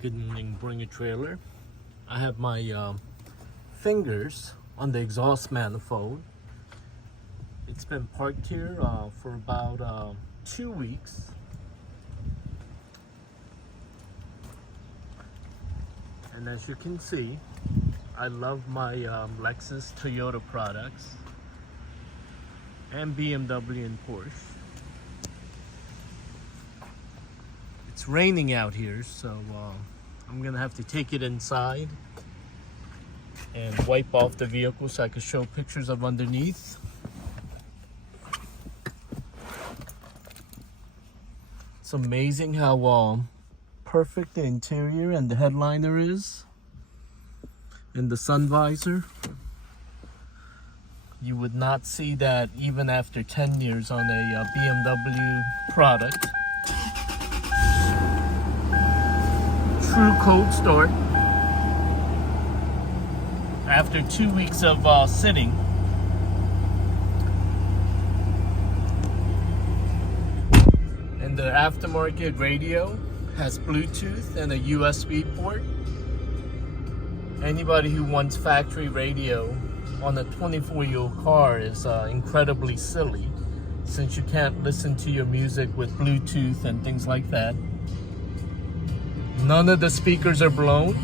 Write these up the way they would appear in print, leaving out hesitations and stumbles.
Good morning, Bring a Trailer. I have my fingers on the exhaust manifold. It's been parked here for about 2 weeks. And as you can see, I love my Lexus, Toyota products, and BMW and Porsche. It's raining out here, so I'm gonna have to take it inside and wipe off the vehicle so I can show pictures of underneath. It's amazing how perfect the interior and the headliner is, and the sun visor. You would not see that even after 10 years on a BMW product. True cold start after 2 weeks of sitting. And the aftermarket radio has Bluetooth and a USB port. Anybody who wants factory radio on a 24-year-old car is incredibly silly, since you can't listen to your music with Bluetooth and things like that. None of the speakers are blown.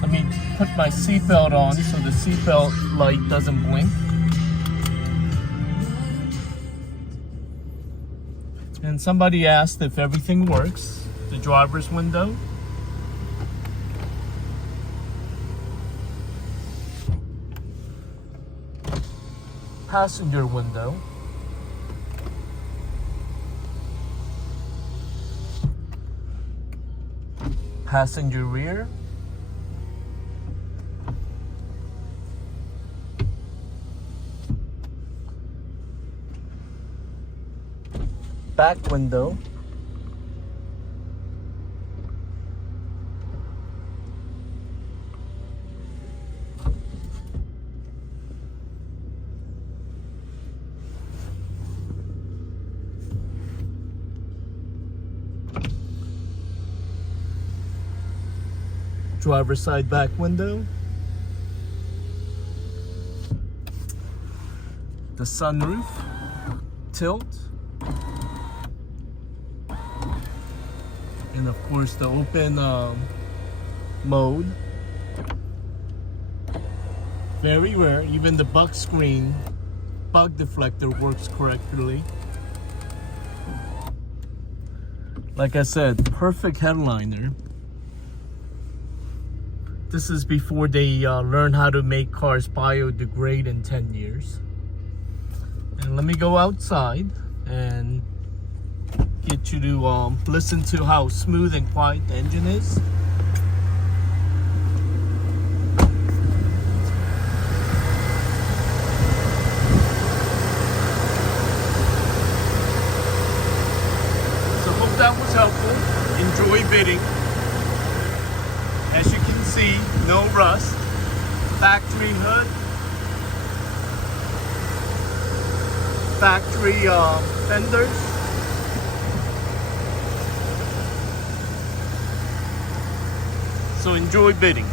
Let me put my seatbelt on so the seatbelt light doesn't blink. And somebody asked if everything works. The driver's window. Passenger window. Passenger rear. Back window. Driver's side back window. The sunroof. Tilt. And of course the open mode. Very rare, even the bug screen, bug deflector works correctly. Like I said, perfect headliner. This is before they learn how to make cars biodegrade in 10 years. And let me go outside and get you to listen to how smooth and quiet the engine is. So hope that was helpful. Enjoy bidding. As you can see, no rust. Factory hood. Factory fenders. So enjoy bidding.